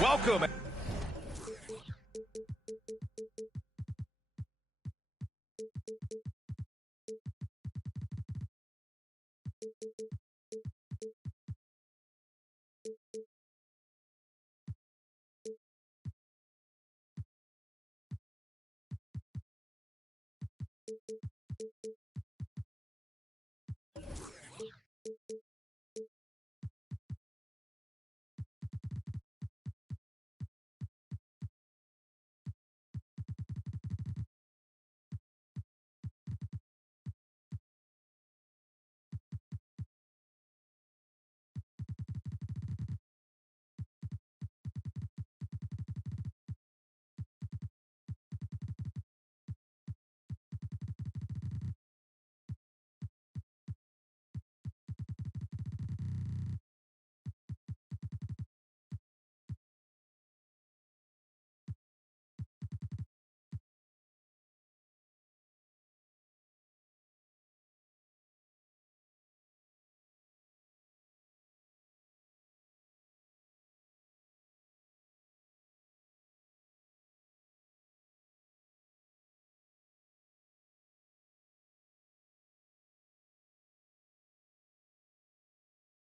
welcome.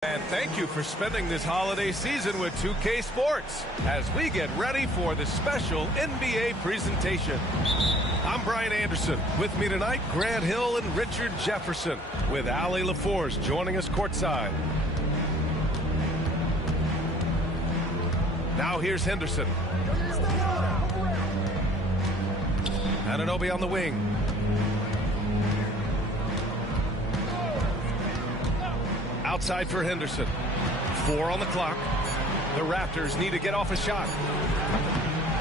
And thank you for spending this holiday season with 2K Sports as we get ready for the special NBA presentation. I'm Brian Anderson. With me tonight, Grant Hill and Richard Jefferson, with Allie LaForce joining us courtside. Now here's Henderson. Anunoby on the wing. Outside for Henderson. 4 on the clock. The Raptors need to get off a shot.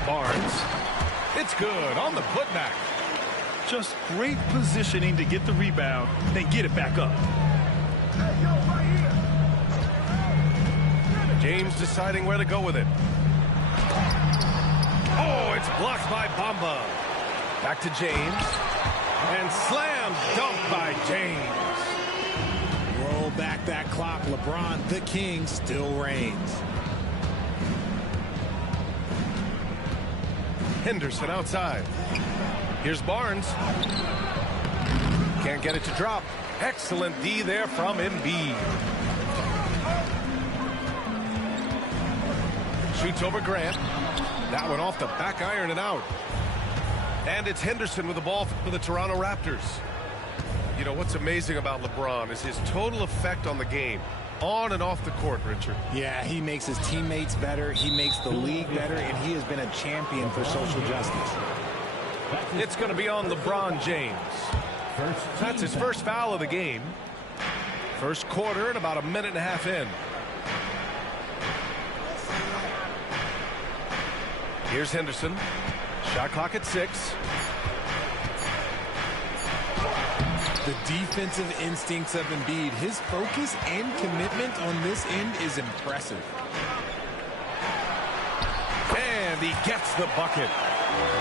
Barnes. It's good on the putback. Just great positioning to get the rebound, then get it back up. James deciding where to go with it. Oh, it's blocked by Bamba. Back to James. And slam dunk by James. Roll back that clock. LeBron, the king, still reigns. Henderson outside. Here's Barnes. Can't get it to drop. Excellent D there from Embiid. Shoots over Grant. That one off the back iron and out. And it's Henderson with the ball for the Toronto Raptors. You know, what's amazing about LeBron is his total effect on the game, on and off the court, Richard. Yeah, he makes his teammates better, he makes the league better, and he has been a champion for social justice. It's going to be on LeBron James. That's his first foul of the game. First quarter and about a minute and a half in. Here's Henderson. Shot clock at 6. The defensive instincts of Embiid, his focus and commitment on this end is impressive. And he gets the bucket.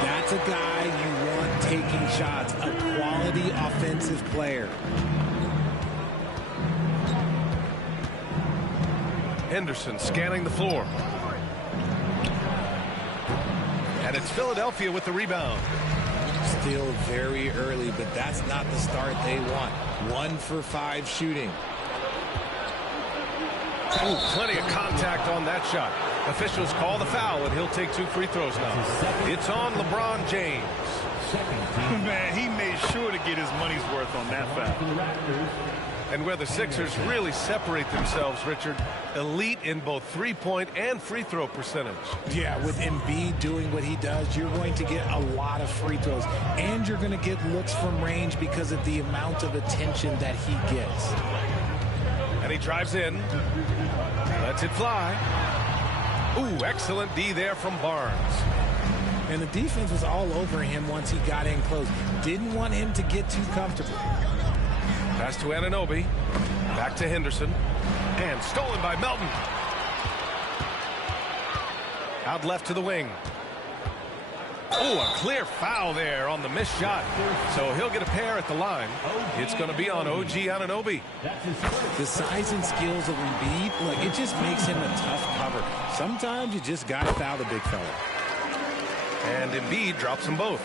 That's a guy you want taking shots, a quality offensive player. Henderson scanning the floor. And it's Philadelphia with the rebound. Still very early, but that's not the start they want. 1 for 5 shooting. Ooh, plenty of contact on that shot. Officials call the foul, and he'll take 2 free throws now. It's on LeBron James. Man, he made sure to get his money's worth on that foul. And where the Sixers really separate themselves, Richard, elite in both three-point and free throw percentage. Yeah, with Embiid doing what he does, you're going to get a lot of free throws. And you're going to get looks from range because of the amount of attention that he gets. And he drives in. Lets it fly. Ooh, excellent D there from Barnes. And the defense was all over him once he got in close. Didn't want him to get too comfortable. Pass to Anunoby. Back to Henderson. And stolen by Melton. Out left to the wing. Oh, a clear foul there on the missed shot. So he'll get a pair at the line. It's going to be on OG Anunoby. The size and skills of Embiid, look, it just makes him a tough cover. Sometimes you just got to foul the big fella. And Embiid drops them both.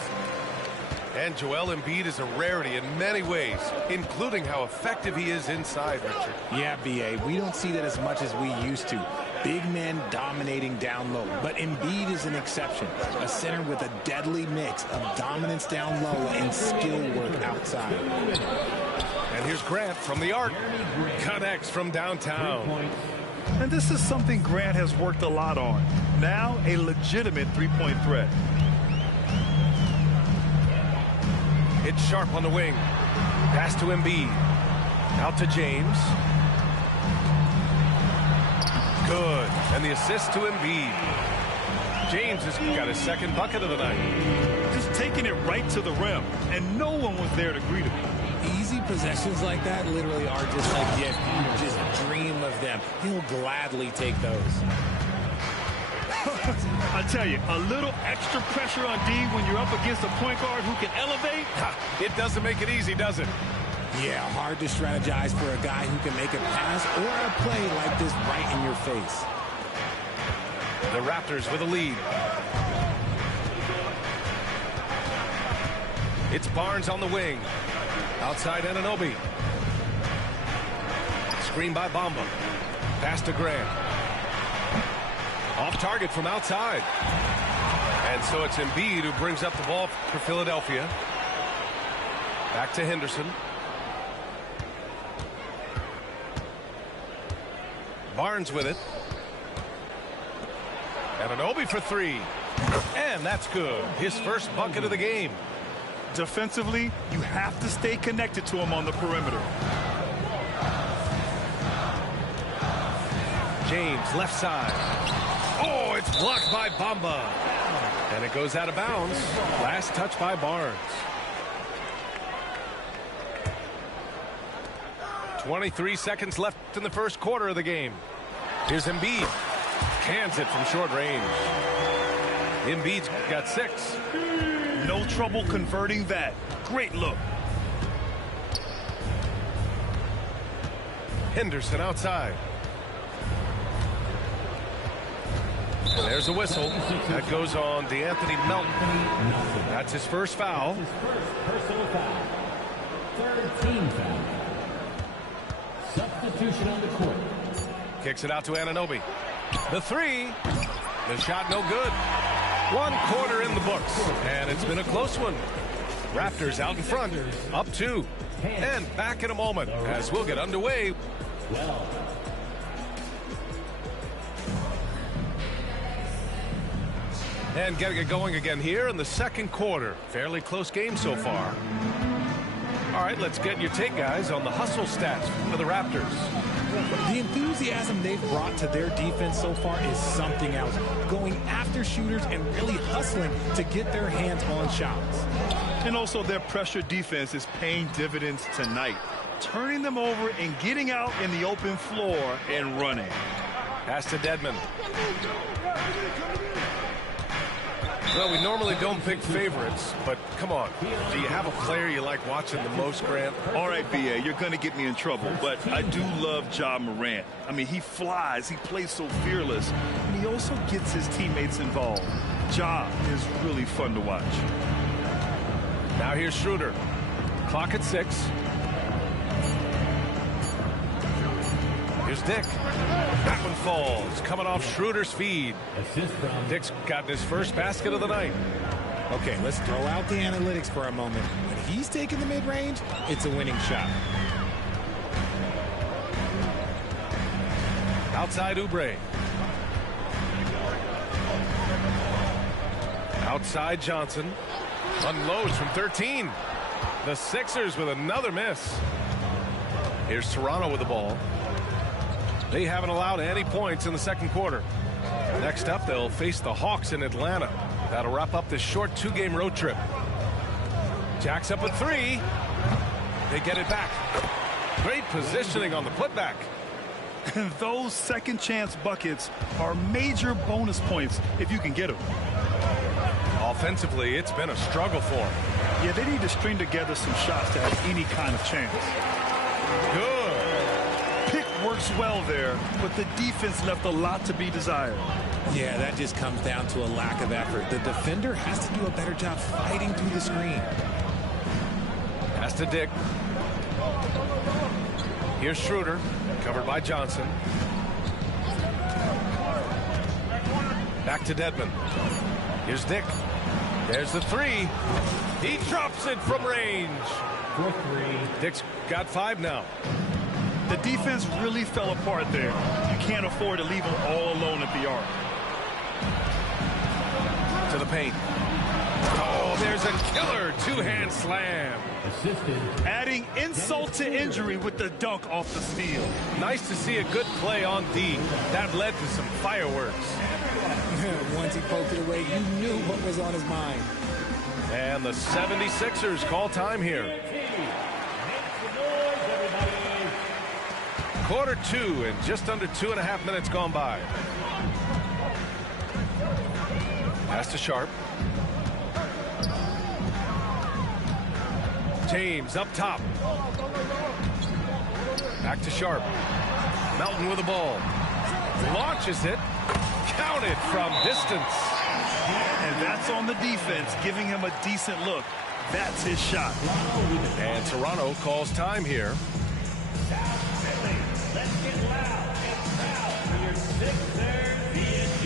And Joel Embiid is a rarity in many ways, including how effective he is inside, Richard. Yeah, B.A., we don't see that as much as we used to. Big men dominating down low. But Embiid is an exception. A center with a deadly mix of dominance down low and skill work outside. And here's Grant from the arc. Connects from downtown. And this is something Grant has worked a lot on. Now a legitimate three-point threat. It's Sharp on the wing. Pass to Embiid. Out to James. Good. And the assist to Embiid. James has got his second bucket of the night. Just taking it right to the rim, and no one was there to greet him. Easy possessions like that literally are just like, yes, you just dream of them. He'll gladly take those. I tell you, a little extra pressure on D when you're up against a point guard who can elevate. It doesn't make it easy, does it? Yeah, hard to strategize for a guy who can make a pass or a play like this right in your face. The Raptors with a lead. It's Barnes on the wing. Outside Anunoby. Screen by Bamba. Pass to Grant. Off target from outside. And so it's Embiid who brings up the ball for Philadelphia. Back to Henderson. Barnes with it. Anunoby for three. And that's good. His first bucket of the game. Defensively, you have to stay connected to him on the perimeter. James, left side. Oh, it's blocked by Bamba. And it goes out of bounds. Last touch by Barnes. 23 seconds left in the first quarter of the game. Here's Embiid. Cans it from short range. Embiid's got 6. No trouble converting that. Great look. Henderson outside. And there's a whistle. That goes on DeAnthony Melton. That's his first foul. Personal foul. Third team foul. Substitution on the court. Kicks it out to Anunoby. The three. The shot no good. 1 quarter in the books. And it's been a close one. Raptors out in front. Up 2. And back in a moment as we'll get underway. And getting it going again here in the second quarter. Fairly close game so far. All right, let's get your take, guys, on the hustle stats for the Raptors. The enthusiasm they've brought to their defense so far is something else. Going after shooters and really hustling to get their hands on shots. And also their pressure defense is paying dividends tonight. Turning them over and getting out in the open floor and running. Pass to Dedmon. Well, we normally don't pick favorites, but come on. Do you have a player you like watching the most, Grant? All right, B.A., you're going to get me in trouble, but I do love Ja Morant. I mean, he flies, he plays so fearless, and he also gets his teammates involved. Ja is really fun to watch. Now here's Schroeder. Clock at 6. Here's Dick. That one falls. Coming off Schroeder's feed. Dick's gotten his first basket of the night. Okay, let's throw out the analytics for a moment. When he's taking the mid-range, it's a winning shot. Outside Oubre. Outside Johnson. Unloads from 13. The Sixers with another miss. Here's Toronto with the ball. They haven't allowed any points in the second quarter. Next up, they'll face the Hawks in Atlanta. That'll wrap up this short 2-game road trip. Jacks up at 3. They get it back. Great positioning on the putback. And those second chance buckets are major bonus points if you can get them. Offensively, it's been a struggle for him. Yeah, they need to string together some shots to have any kind of chance. Good. Pick works well there, but the defense left a lot to be desired. Yeah, that just comes down to a lack of effort. The defender has to do a better job fighting through the screen. Pass to Dick. Here's Schroeder, covered by Johnson. Back to Dedmon. Here's Dick. There's the three. He drops it from range. For three. Dick's got 5 now. The defense really fell apart there. You can't afford to leave them all alone at the arc. To the paint. Oh, there's a killer two-hand slam. Assisted. Adding insult to injury with the dunk off the steal. Nice to see a good play on D. That led to some fireworks. Once he poked it away, you knew what was on his mind. And the 76ers call time here. Quarter 2 and just under 2.5 minutes gone by. Pass to Sharp. James up top. Back to Sharp. Melton with the ball. Launches it. Counted from distance. And that's on the defense, giving him a decent look. That's his shot. And Toronto calls time here. Let's get loud and proud for your Sixers ENT.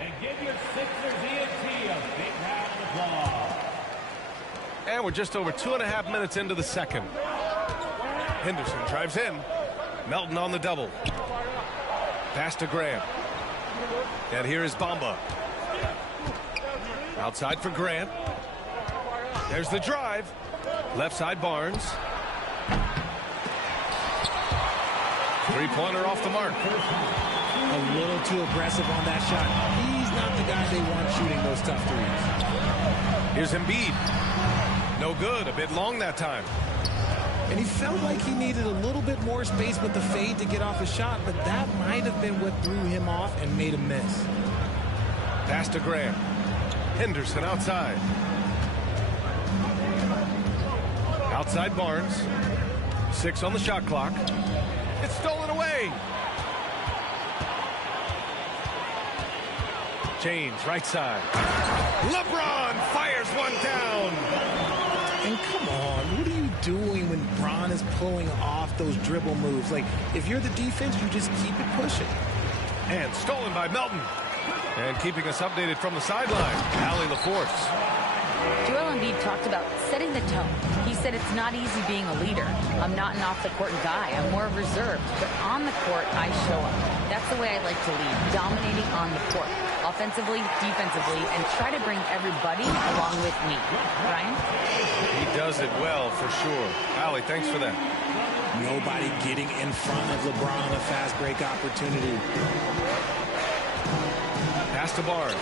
And give your Sixers ENT a big round of applause. And we're just over 2.5 minutes into the second. Henderson drives in. Melton on the double. Pass to Grant. And here is Bamba. Outside for Grant. There's the drive. Left side Barnes. Three-pointer off the mark. A little too aggressive on that shot. He's not the guy they want shooting those tough threes. Here's Embiid. No good. A bit long that time. And he felt like he needed a little bit more space with the fade to get off a shot, but that might have been what threw him off and made him miss. Pass to Grant. Henderson outside. Outside Barnes. 6 on the shot clock. It's stolen away. James, right side. LeBron fires one down. And come on, what are you doing when Bron is pulling off those dribble moves? Like, if you're the defense, you just keep it pushing. And stolen by Melton. And keeping us updated from the sideline, Allie LaForce. Joel Embiid talked about setting the tone. He said it's not easy being a leader. I'm not an off-the-court guy. I'm more reserved. But on the court, I show up. That's the way I like to lead, dominating on the court, offensively, defensively, and try to bring everybody along with me. Ryan? He does it well, for sure. Allie, thanks for that. Nobody getting in front of LeBron, a fast break opportunity. Pass to Barnes.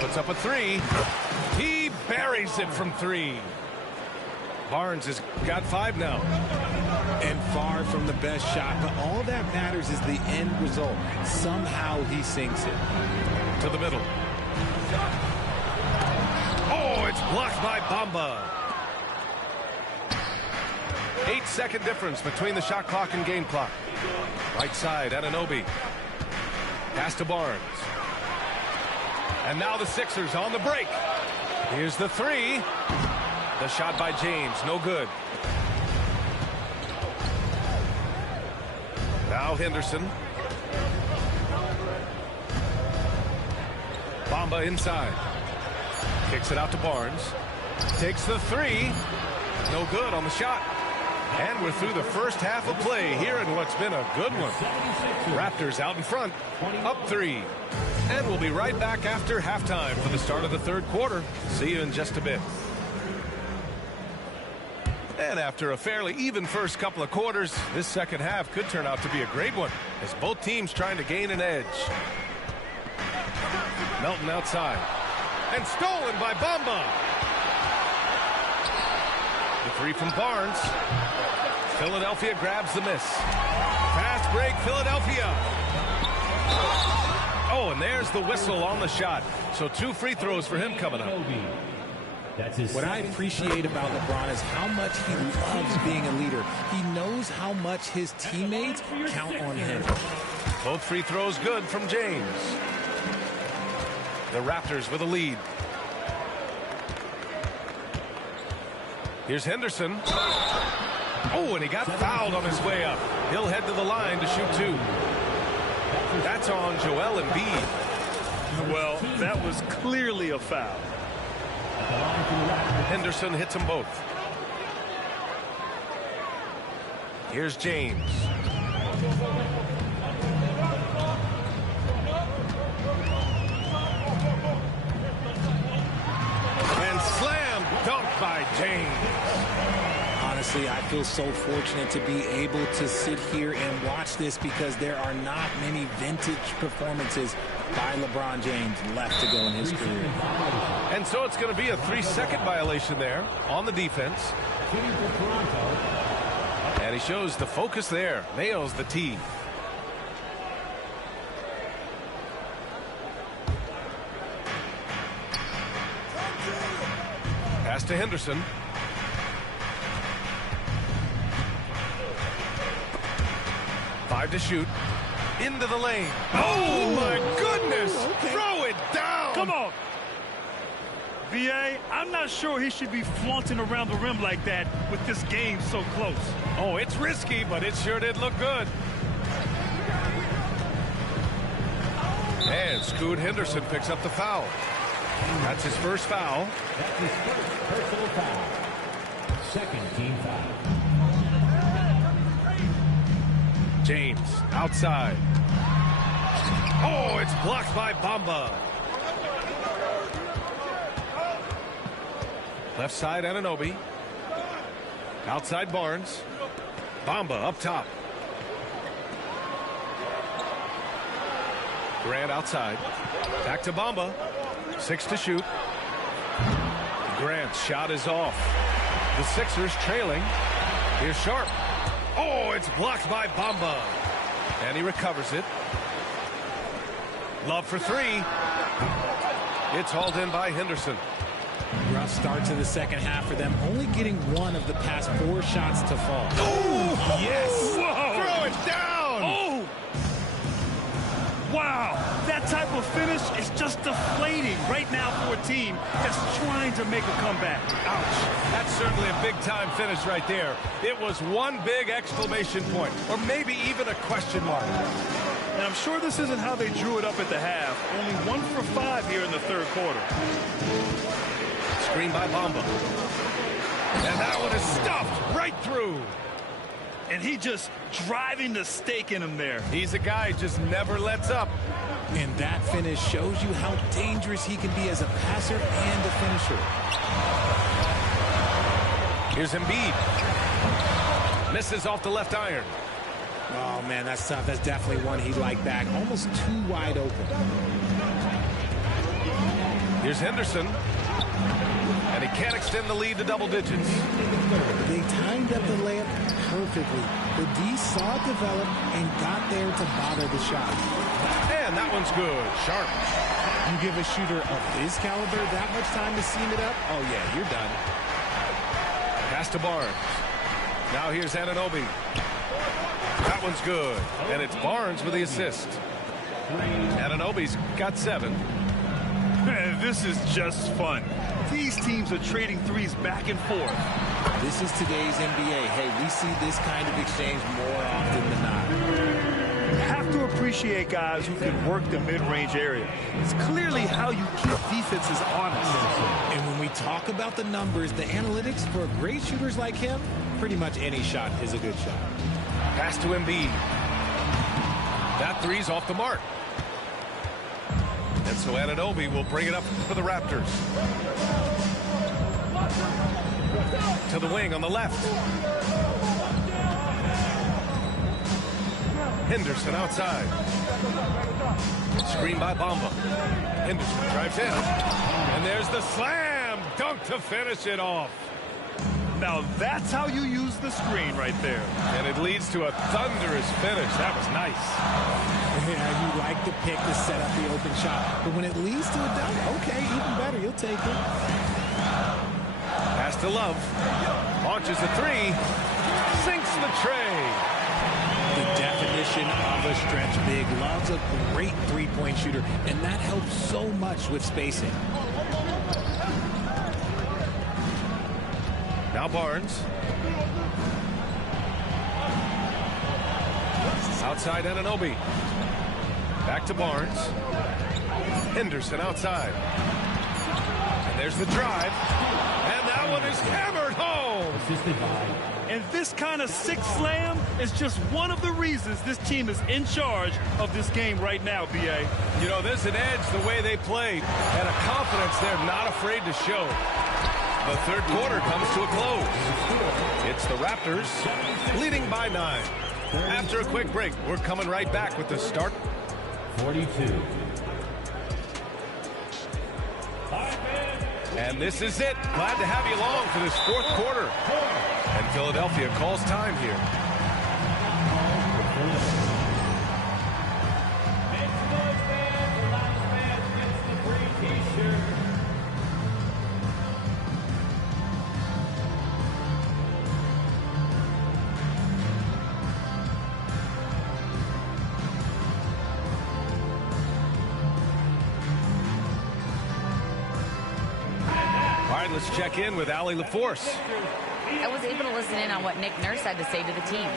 Puts up a 3. He buries it from 3. Barnes has got 5 now. And far from the best shot, but all that matters is the end result. Somehow he sinks it. To the middle. Oh, it's blocked by Bamba. 8-second difference between the shot clock and game clock. Right side, Anunoby. Pass to Barnes. And now the Sixers on the break. Here's the 3. The shot by James, no good. Now Henderson. Bamba inside. Kicks it out to Barnes. Takes the 3. No good on the shot. And we're through the first half of play here in what's been a good one. Raptors out in front, up 3. And we'll be right back after halftime for the start of the third quarter. See you in just a bit. And after a fairly even first couple of quarters, this second half could turn out to be a great one as both teams trying to gain an edge. Melton outside. And stolen by Bamba. The 3 from Barnes. Philadelphia grabs the miss. Fast break, Philadelphia. Oh, and there's the whistle on the shot. So 2 free throws for him coming up. What I appreciate about LeBron is how much he loves being a leader. He knows how much his teammates count on him. Both free throws good from James. The Raptors with a lead. Here's Henderson. Oh, and he got fouled on his way up. He'll head to the line to shoot 2. That's on Joel Embiid. Well, that was clearly a foul. Henderson hits them both. Here's James. And slam dunk by James. Honestly, I feel so fortunate to be able to sit here and watch this because there are not many vintage performances by LeBron James left to go in his career. And so it's going to be a 3-second violation there on the defense. And he shows the focus there. Nails the tee. Pass to Henderson. Five to shoot. Into the lane. Oh, my goodness. Okay. Throw it down. Come on. VA, I'm not sure he should be flaunting around the rim like that with this game so close. Oh, it's risky, but it sure did look good. And Scoot Henderson picks up the foul. That's his first foul. That's his first personal foul. Second team foul. James outside. Oh, it's blocked by Bamba. Left side, Anunoby. Outside, Barnes. Bamba up top. Grant outside. Back to Bamba. 6 to shoot. Grant's shot is off. The Sixers trailing. Here's Sharp. Oh, it's blocked by Bamba. And he recovers it. Love for 3. It's hauled in by Henderson. Rough start to the second half for them, only getting 1 of the past 4 shots to fall. Oh, yes. Whoa. Throw it down. Oh! Wow, that type of finish is just deflating right now for a team that's trying to make a comeback. Ouch. That's certainly a big-time finish right there. It was one big exclamation point, or maybe even a question mark. And I'm sure this isn't how they drew it up at the half. Only 1 for 5 here in the third quarter. Screen by Bamba. And that one is stuffed right through. And he just driving the stake in him there. He's a guy who just never lets up. And that finish shows you how dangerous he can be as a passer and a finisher. Here's Embiid. Misses off the left iron. Oh, man, that's tough. That's definitely one he'd like back. Almost too wide open. Here's Henderson. And he can't extend the lead to double digits. They timed up the layup perfectly. The D saw it develop and got there to bother the shot. And that one's good. Sharp. You give a shooter of his caliber that much time to seam it up, oh, yeah, you're done. Pass to Barnes. Now here's Anunoby. That one's good. And it's Barnes with the assist. Anunoby's got 7. This is just fun. These teams are trading threes back and forth. This is today's NBA. Hey, we see this kind of exchange more often than not. You have to appreciate guys who can work the mid-range area. It's clearly how you keep defenses honest. And when we talk about the numbers, the analytics for great shooters like him, pretty much any shot is a good shot. Pass to Embiid. That three's off the mark. And so Anunoby will bring it up for the Raptors. To the wing on the left. Henderson outside. Screen by Bamba. Henderson drives in. And there's the slam dunk to finish it off. Now that's how you use the screen right there. And it leads to a thunderous finish. That was nice. Yeah, you like the pick to set up the open shot. But when it leads to a dunk, okay, even better. You'll take it. Pass to Love. Launches a three. Sinks the tray. The definition of a stretch big. Love's a great three-point shooter, and that helps so much with spacing. Now Barnes. Outside Anunoby. Back to Barnes. Henderson outside. And there's the drive. And that one is hammered home. And this kind of six slam is just one of the reasons this team is in charge of this game right now, B.A. You know, there's an edge the way they played and a confidence they're not afraid to show. The third quarter comes to a close. It's the Raptors leading by 9. After a quick break, we're coming right back with the start. 42. And this is it. Glad to have you along for this fourth quarter. And Philadelphia calls time here. Let's check in with Allie LaForce. I was able to listen in on what Nick Nurse had to say to the team.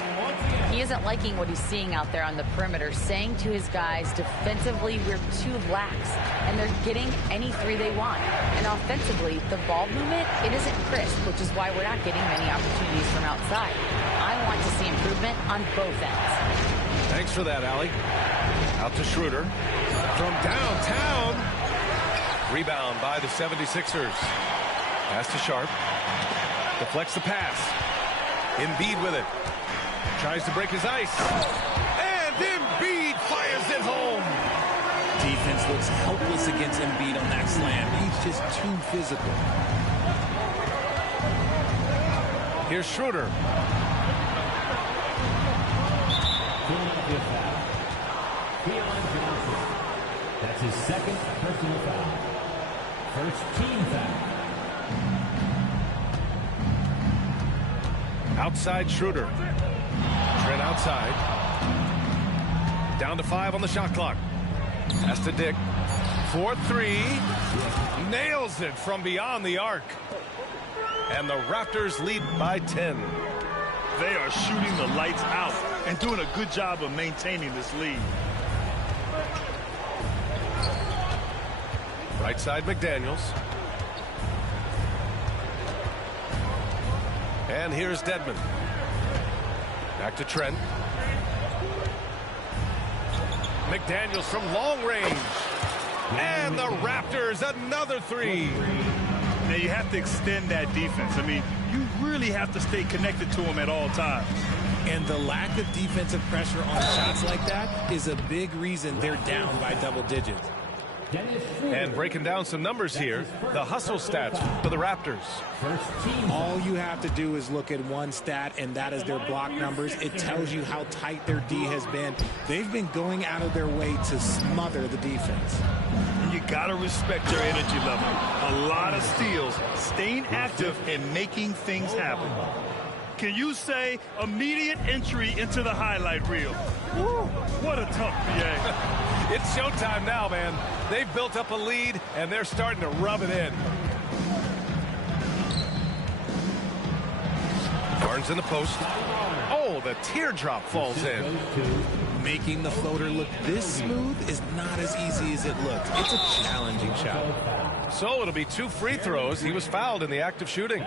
He isn't liking what he's seeing out there on the perimeter, saying to his guys, defensively, we're too lax, and they're getting any three they want. And offensively, the ball movement, it isn't crisp, which is why we're not getting many opportunities from outside. I want to see improvement on both ends. Thanks for that, Allie. Out to Schroeder. From downtown. Rebound by the 76ers. Pass to Sharp. Deflects the pass. Embiid with it. Tries to break his ice. And Embiid fires it home. Defense looks helpless against Embiid on that slam. He's just too physical. Here's Schroeder. That's his second personal foul. First team foul. Outside Schroeder. Trent outside. Down to 5 on the shot clock. Pass to Dick. 4-3. Nails it from beyond the arc. And the Raptors lead by 10. They are shooting the lights out and doing a good job of maintaining this lead. Right side McDaniels. And here's Dedmon. Back to Trent. McDaniels from long range. And the Raptors, another three. Now you have to extend that defense. I mean, you really have to stay connected to them at all times. And the lack of defensive pressure on shots like that is a big reason they're down by double digits. And breaking down some numbers here, the hustle stats for the Raptors. All you have to do is look at one stat, and that is their block numbers. It tells you how tight their D has been. They've been going out of their way to smother the defense. And you got to respect your energy level. A lot of steals, staying active, and making things happen. Can you say immediate entry into the highlight reel? Woo, what a tough PA. It's showtime now, man. They've built up a lead, and they're starting to rub it in. Barnes in the post. Oh, the teardrop falls in. Making the floater look this smooth is not as easy as it looks. It's a challenging shot. So it'll be 2 free throws. He was fouled in the act of shooting.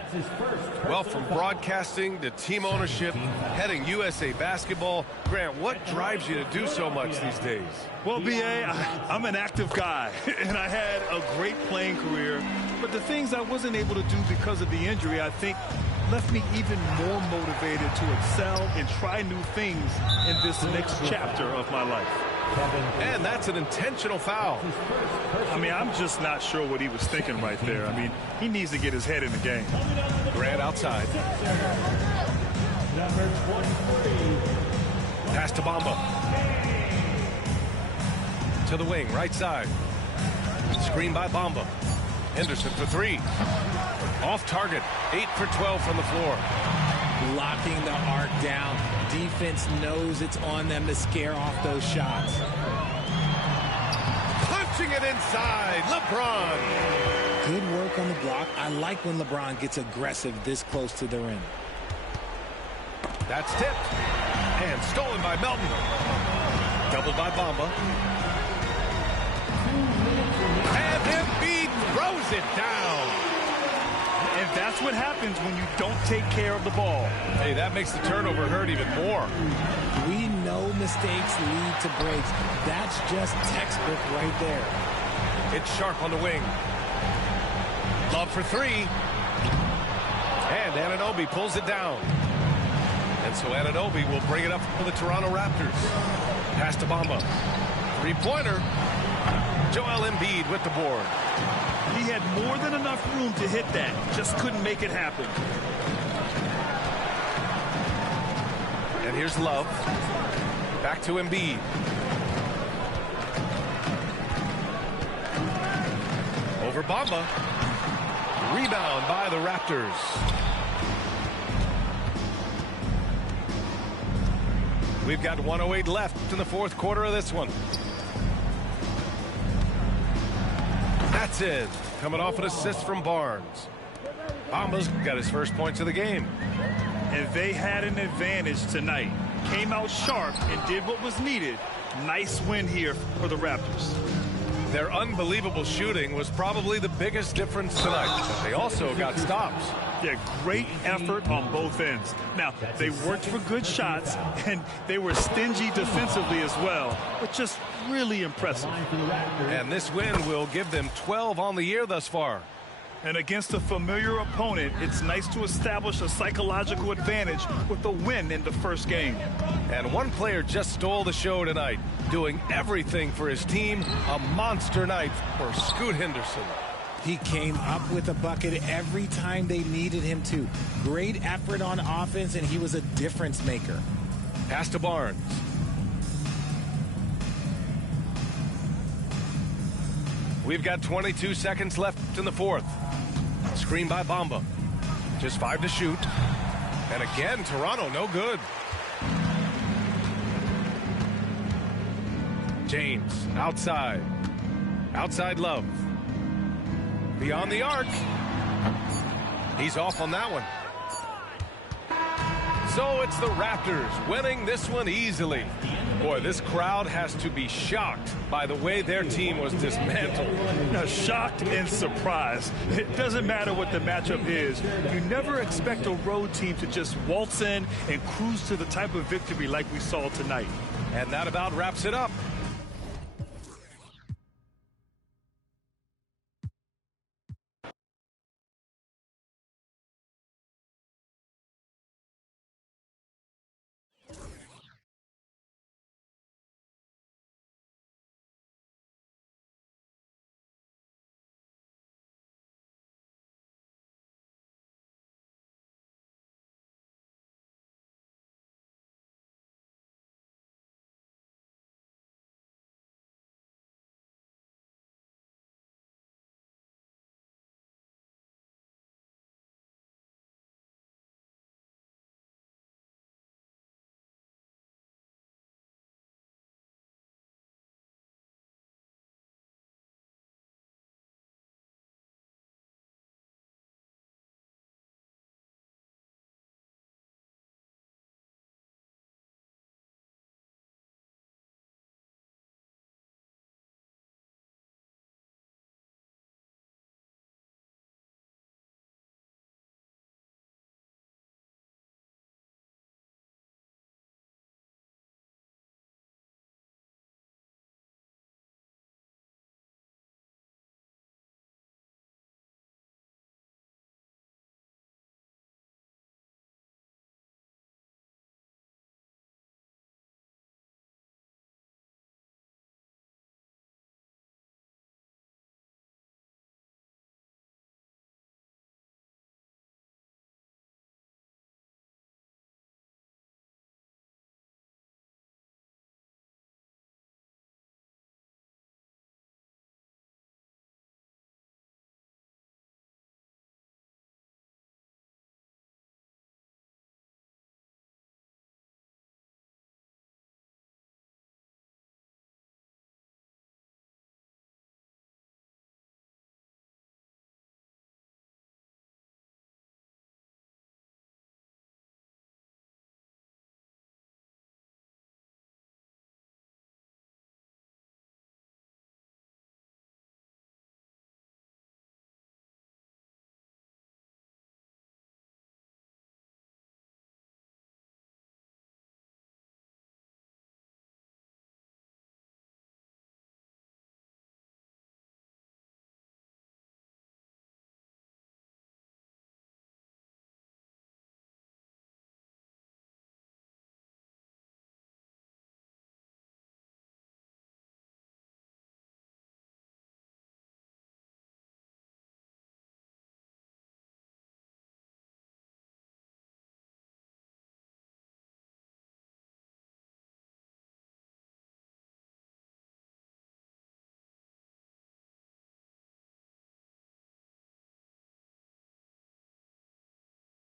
Well, from broadcasting to team ownership, heading USA basketball, Grant, what drives you to do so much these days? Well, B.A., I'm an active guy, and I had a great playing career. But the things I wasn't able to do because of the injury, I think, left me even more motivated to excel and try new things in this next chapter of my life. And that's an intentional foul. I mean, I'm just not sure what he was thinking right there. I mean, he needs to get his head in the game. Grant outside. Number 23. Pass to Bamba. To the wing, right side. Screen by Bamba. Henderson for three. Off target. 8 for 12 from the floor. Locking the arc down. Defense knows it's on them to scare off those shots. Punching it inside. LeBron. Good work on the block. I like when LeBron gets aggressive this close to the rim. That's tipped. And stolen by Melton. Doubled by Bamba. And Embiid throws it down. And that's what happens when you don't take care of the ball. Hey, that makes the turnover hurt even more. We know mistakes lead to breaks. That's just textbook right there. It's Sharp on the wing. Love for three. And Anunoby pulls it down. And so Anunoby will bring it up for the Toronto Raptors. Pass to Bamba. Three-pointer. Joel Embiid with the board. He had more than enough room to hit that. Just couldn't make it happen. And here's Love. Back to Embiid. Over Bamba. Rebound by the Raptors. We've got 1:08 left in the fourth quarter of this one. That's it. Coming off an assist from Barnes. Bamba's got his first points of the game. And they had an advantage tonight. Came out sharp and did what was needed. Nice win here for the Raptors. Their unbelievable shooting was probably the biggest difference tonight. But they also got stops. Yeah, great effort on both ends. Now, they worked for good shots, and they were stingy defensively as well, but just really impressive. And this win will give them 12 on the year thus far. And against a familiar opponent, it's nice to establish a psychological advantage with a win in the first game. And one player just stole the show tonight, doing everything for his team. A monster night for Scoot Henderson. He came up with a bucket every time they needed him to. Great effort on offense, and he was a difference maker. Pass to Barnes. We've got 22 seconds left in the fourth. Screen by Bamba. Just 5 to shoot. And again, Toronto no good. James outside. Outside Love. Beyond the arc. He's off on that one. So it's the Raptors winning this one easily. Boy, this crowd has to be shocked by the way their team was dismantled. Now, shocked and surprised. It doesn't matter what the matchup is. You never expect a road team to just waltz in and cruise to the type of victory like we saw tonight. And that about wraps it up.